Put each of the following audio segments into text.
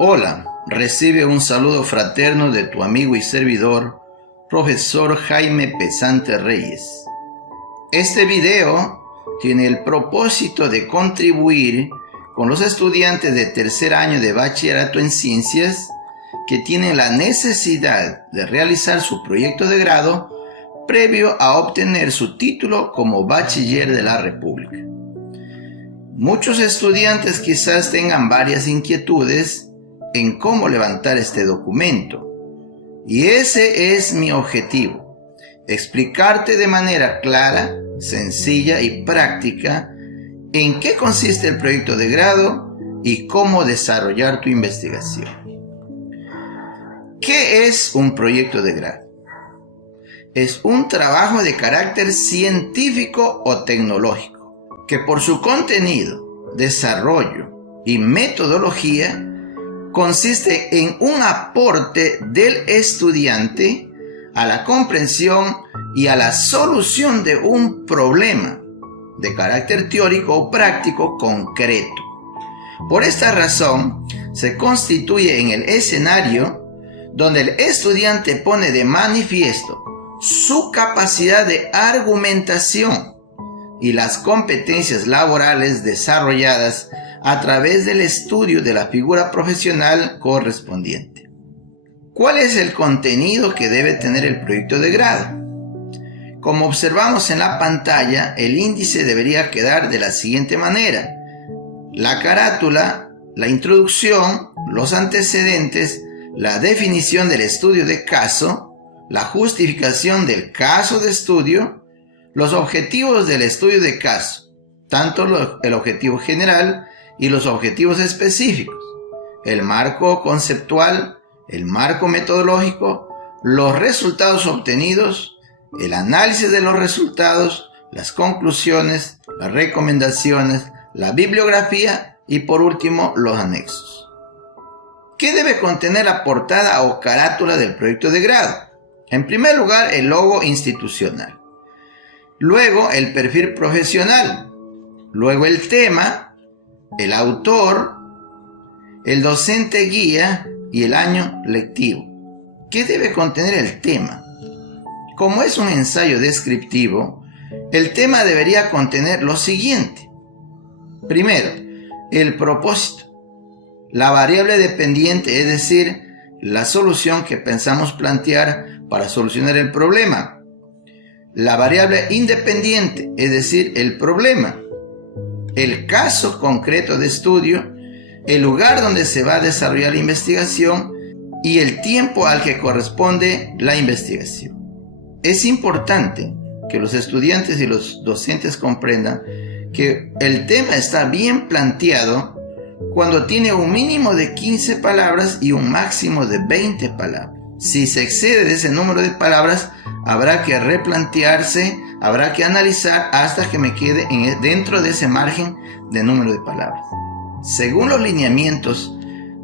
Hola, recibe un saludo fraterno de tu amigo y servidor, profesor Jaime Pesante Reyes. Este video tiene el propósito de contribuir con los estudiantes de tercer año de bachillerato en ciencias que tienen la necesidad de realizar su proyecto de grado previo a obtener su título como bachiller de la República. Muchos estudiantes quizás tengan varias inquietudes en cómo levantar este documento. Y ese es mi objetivo: explicarte de manera clara, sencilla y práctica en qué consiste el proyecto de grado y cómo desarrollar tu investigación. ¿Qué es un proyecto de grado? Es un trabajo de carácter científico o tecnológico que por su contenido, desarrollo y metodología consiste en un aporte del estudiante a la comprensión y a la solución de un problema de carácter teórico o práctico concreto. Por esta razón, se constituye en el escenario donde el estudiante pone de manifiesto su capacidad de argumentación y las competencias laborales desarrolladas a través del estudio de la figura profesional correspondiente. ¿Cuál es el contenido que debe tener el proyecto de grado? Como observamos en la pantalla, el índice debería quedar de la siguiente manera: la carátula, la introducción, los antecedentes, la definición del estudio de caso, la justificación del caso de estudio, los objetivos del estudio de caso, tanto el objetivo general y los objetivos específicos, el marco conceptual, el marco metodológico, los resultados obtenidos, el análisis de los resultados, las conclusiones, las recomendaciones, la bibliografía y por último los anexos. ¿Qué debe contener la portada o carátula del proyecto de grado? En primer lugar, el logo institucional. Luego, el perfil profesional. Luego, el tema, el autor, el docente guía y el año lectivo. ¿Qué debe contener el tema? Como es un ensayo descriptivo, el tema debería contener lo siguiente. Primero, el propósito. La variable dependiente, es decir, la solución que pensamos plantear para solucionar el problema. La variable independiente, es decir, el problema. El caso concreto de estudio, el lugar donde se va a desarrollar la investigación y el tiempo al que corresponde la investigación. Es importante que los estudiantes y los docentes comprendan que el tema está bien planteado cuando tiene un mínimo de 15 palabras y un máximo de 20 palabras. Si se excede de ese número de palabras, habrá que replantearse, habrá que analizar hasta que me quede dentro de ese margen de número de palabras. Según los lineamientos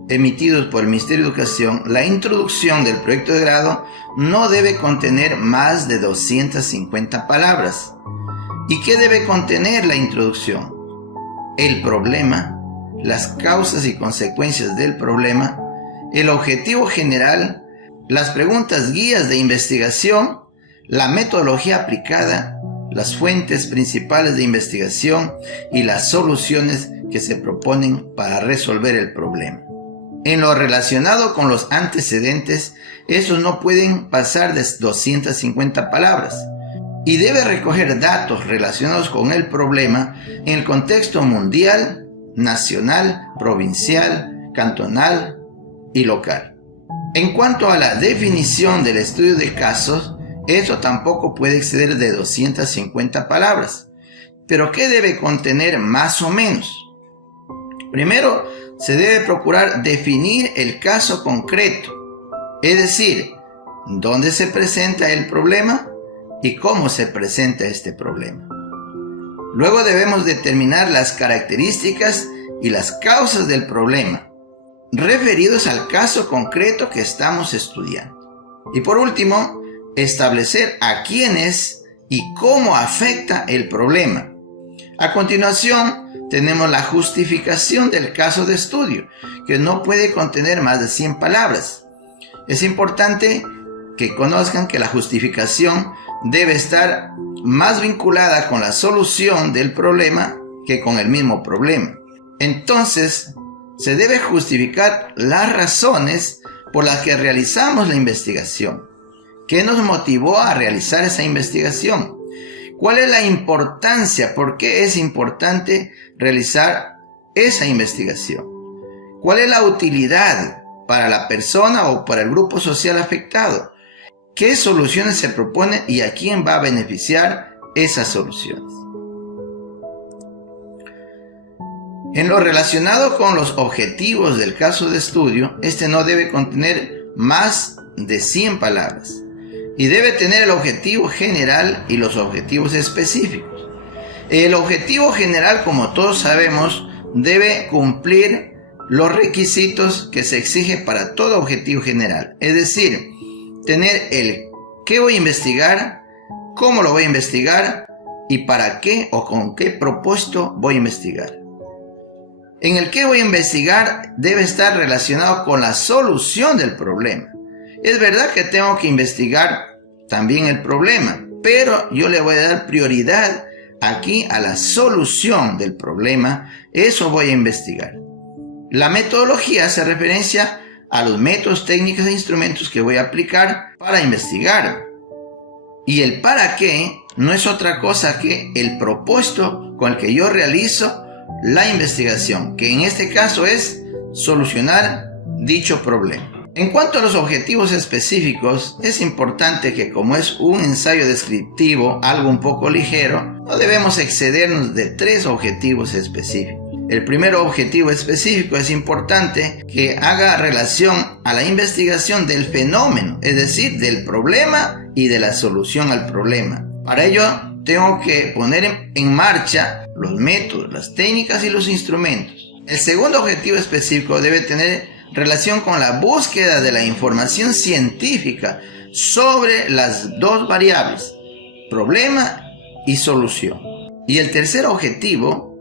emitidos por el Ministerio de Educación, la introducción del proyecto de grado no debe contener más de 250 palabras. ¿Y qué debe contener la introducción? El problema, las causas y consecuencias del problema, el objetivo general, las preguntas guías de investigación, la metodología aplicada, las fuentes principales de investigación y las soluciones que se proponen para resolver el problema. En lo relacionado con los antecedentes, estos no pueden pasar de 250 palabras y debe recoger datos relacionados con el problema en el contexto mundial, nacional, provincial, cantonal y local. En cuanto a la definición del estudio de casos, esto tampoco puede exceder de 250 palabras. ¿Pero qué debe contener más o menos? Primero, se debe procurar definir el caso concreto, es decir, dónde se presenta el problema y cómo se presenta este problema. Luego debemos determinar las características y las causas del problema, referidos al caso concreto que estamos estudiando. Y por último, establecer a quiénes y cómo afecta el problema. A continuación, tenemos la justificación del caso de estudio, que no puede contener más de 100 palabras. Es importante que conozcan que la justificación debe estar más vinculada con la solución del problema que con el mismo problema. Entonces, se debe justificar las razones por las que realizamos la investigación. ¿Qué nos motivó a realizar esa investigación? ¿Cuál es la importancia? ¿Por qué es importante realizar esa investigación? ¿Cuál es la utilidad para la persona o para el grupo social afectado? ¿Qué soluciones se proponen y a quién va a beneficiar esas soluciones? En lo relacionado con los objetivos del caso de estudio, este no debe contener más de 100 palabras y debe tener el objetivo general y los objetivos específicos. El objetivo general, como todos sabemos, debe cumplir los requisitos que se exige para todo objetivo general, es decir, tener el qué voy a investigar, cómo lo voy a investigar y para qué o con qué propósito voy a investigar. En el que voy a investigar debe estar relacionado con la solución del problema. Es verdad que tengo que investigar también el problema, pero yo le voy a dar prioridad aquí a la solución del problema. Eso voy a investigar. La metodología hace referencia a los métodos, técnicas e instrumentos que voy a aplicar para investigar. Y el para qué no es otra cosa que el propósito con el que yo realizo la investigación, que en este caso es solucionar dicho problema. En cuanto a los objetivos específicos, es importante que, como es un ensayo descriptivo, algo un poco ligero, no debemos excedernos de 3 objetivos específicos. El primer objetivo específico es importante que haga relación a la investigación del fenómeno, es decir, del problema y de la solución al problema. Para ello, tengo que poner en marcha los métodos, las técnicas y los instrumentos. El segundo objetivo específico debe tener relación con la búsqueda de la información científica sobre las 2 variables, problema y solución. Y el tercer objetivo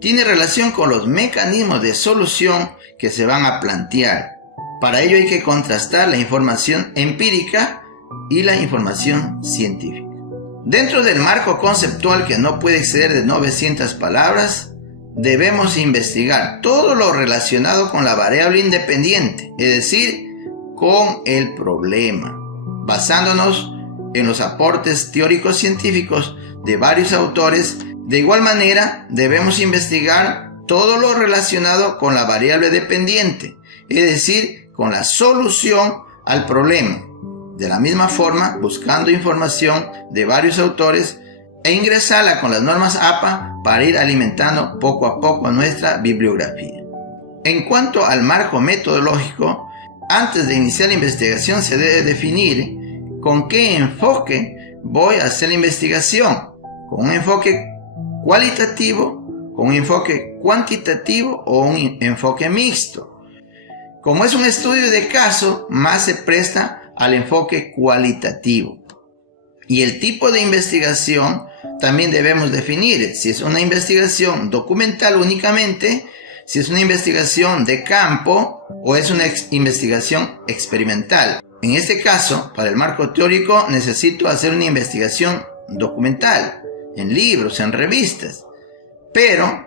tiene relación con los mecanismos de solución que se van a plantear. Para ello hay que contrastar la información empírica y la información científica. Dentro del marco conceptual que no puede exceder de 900 palabras, debemos investigar todo lo relacionado con la variable independiente, es decir, con el problema, basándonos en los aportes teóricos científicos de varios autores. De igual manera, debemos investigar todo lo relacionado con la variable dependiente, es decir, con la solución al problema. De la misma forma, buscando información de varios autores e ingresarla con las normas APA para ir alimentando poco a poco nuestra bibliografía. En cuanto al marco metodológico, antes de iniciar la investigación se debe definir con qué enfoque voy a hacer la investigación, con un enfoque cualitativo, con un enfoque cuantitativo o un enfoque mixto. Como es un estudio de caso, más se presta al enfoque cualitativo. Y el tipo de investigación también debemos definir, si es una investigación documental únicamente, si es una investigación de campo o es una investigación experimental. En este caso, para el marco teórico, necesito hacer una investigación documental, en libros, en revistas. Pero,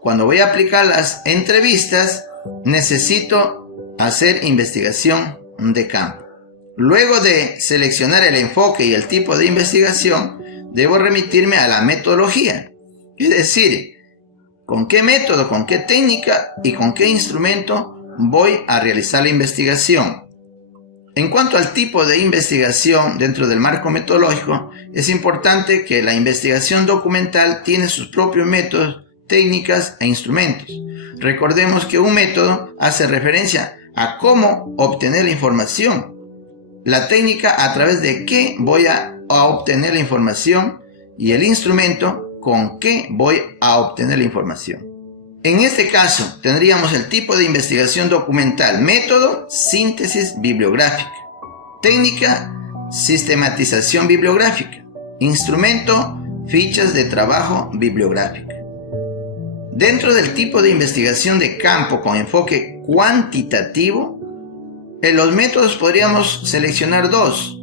cuando voy a aplicar las entrevistas, necesito hacer investigación de campo. Luego de seleccionar el enfoque y el tipo de investigación, debo remitirme a la metodología, es decir, con qué método, con qué técnica y con qué instrumento voy a realizar la investigación. En cuanto al tipo de investigación dentro del marco metodológico, es importante que la investigación documental tiene sus propios métodos, técnicas e instrumentos. Recordemos que un método hace referencia a cómo obtener la información. La técnica a través de qué voy a obtener la información y el instrumento con qué voy a obtener la información. En este caso tendríamos el tipo de investigación documental, método, síntesis bibliográfica, técnica, sistematización bibliográfica, instrumento, fichas de trabajo bibliográfica. Dentro del tipo de investigación de campo con enfoque cuantitativo, en los métodos podríamos seleccionar dos.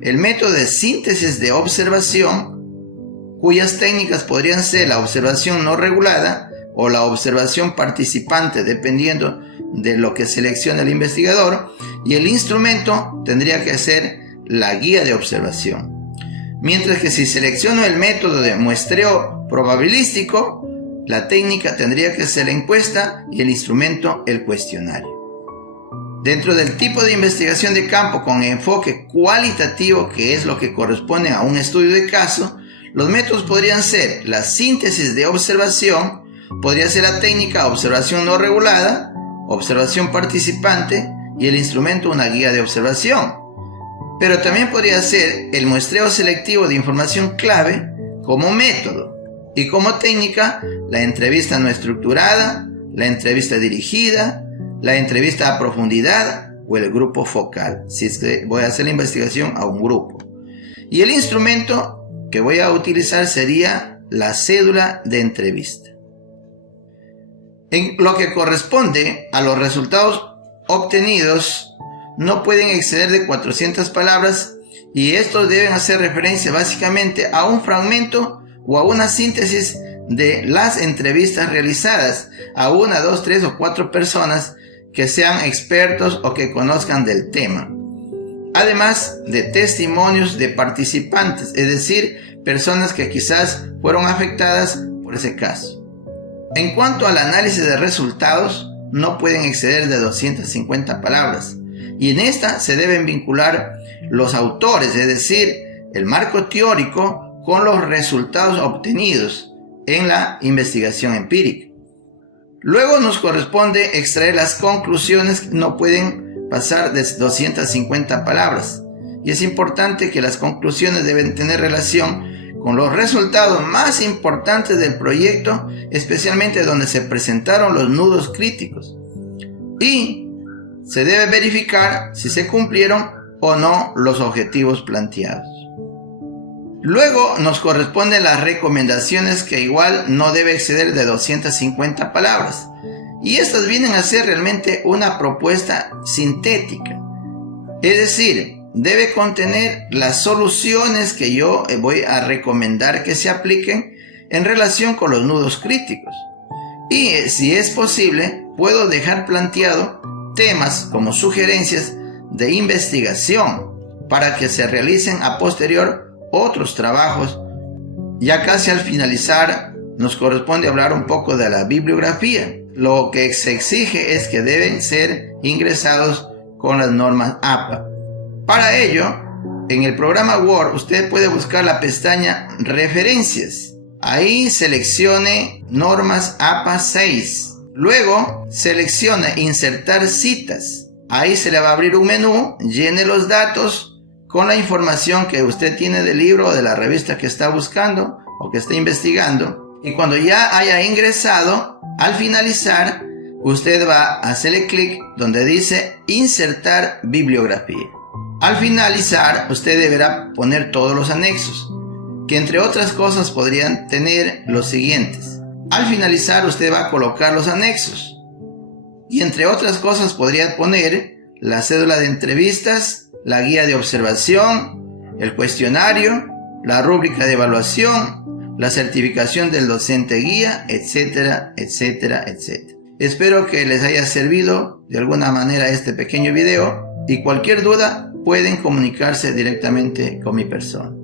El método de síntesis de observación, cuyas técnicas podrían ser la observación no regulada o la observación participante, dependiendo de lo que seleccione el investigador, y el instrumento tendría que ser la guía de observación. Mientras que si selecciono el método de muestreo probabilístico, la técnica tendría que ser la encuesta y el instrumento el cuestionario. Dentro del tipo de investigación de campo con enfoque cualitativo, que es lo que corresponde a un estudio de caso, los métodos podrían ser la síntesis de observación, podría ser la técnica observación no regulada, observación participante y el instrumento una guía de observación. Pero también podría ser el muestreo selectivo de información clave como método y como técnica la entrevista no estructurada, la entrevista dirigida, la entrevista a profundidad o el grupo focal, si es que voy a hacer la investigación a un grupo. Y el instrumento que voy a utilizar sería la cédula de entrevista. En lo que corresponde a los resultados obtenidos, no pueden exceder de 400 palabras y estos deben hacer referencia básicamente a un fragmento o a una síntesis de las entrevistas realizadas a 1, 2, 3 o 4 personas que sean expertos o que conozcan del tema. Además de testimonios de participantes, es decir, personas que quizás fueron afectadas por ese caso. En cuanto al análisis de resultados, no pueden exceder de 250 palabras. Y en esta se deben vincular los autores, es decir, el marco teórico con los resultados obtenidos en la investigación empírica. Luego nos corresponde extraer las conclusiones que no pueden pasar de 250 palabras. Y es importante que las conclusiones deben tener relación con los resultados más importantes del proyecto, especialmente donde se presentaron los nudos críticos. Y se debe verificar si se cumplieron o no los objetivos planteados. Luego nos corresponden las recomendaciones, que igual no debe exceder de 250 palabras. Y estas vienen a ser realmente una propuesta sintética. Es decir, debe contener las soluciones que yo voy a recomendar que se apliquen en relación con los nudos críticos. Y si es posible, puedo dejar planteado temas como sugerencias de investigación para que se realicen a posterior otros trabajos. Ya casi al finalizar nos corresponde hablar un poco de la bibliografía. Lo que se exige es que deben ser ingresados con las normas APA. Para ello, en el programa Word usted puede buscar la pestaña Referencias. Ahí seleccione normas APA 6. Luego seleccione Insertar citas. Ahí se le va a abrir un menú, llene los datos con la información que usted tiene del libro o de la revista que está buscando o que está investigando. Y cuando ya haya ingresado, al finalizar, usted va a hacerle clic donde dice Insertar bibliografía. Al finalizar, usted deberá poner todos los anexos, que entre otras cosas podrían tener los siguientes. Al finalizar, usted va a colocar los anexos. Y entre otras cosas podría poner la cédula de entrevistas, la guía de observación, el cuestionario, la rúbrica de evaluación, la certificación del docente guía, etcétera, etcétera, etcétera. Espero que les haya servido de alguna manera este pequeño video y cualquier duda pueden comunicarse directamente con mi persona.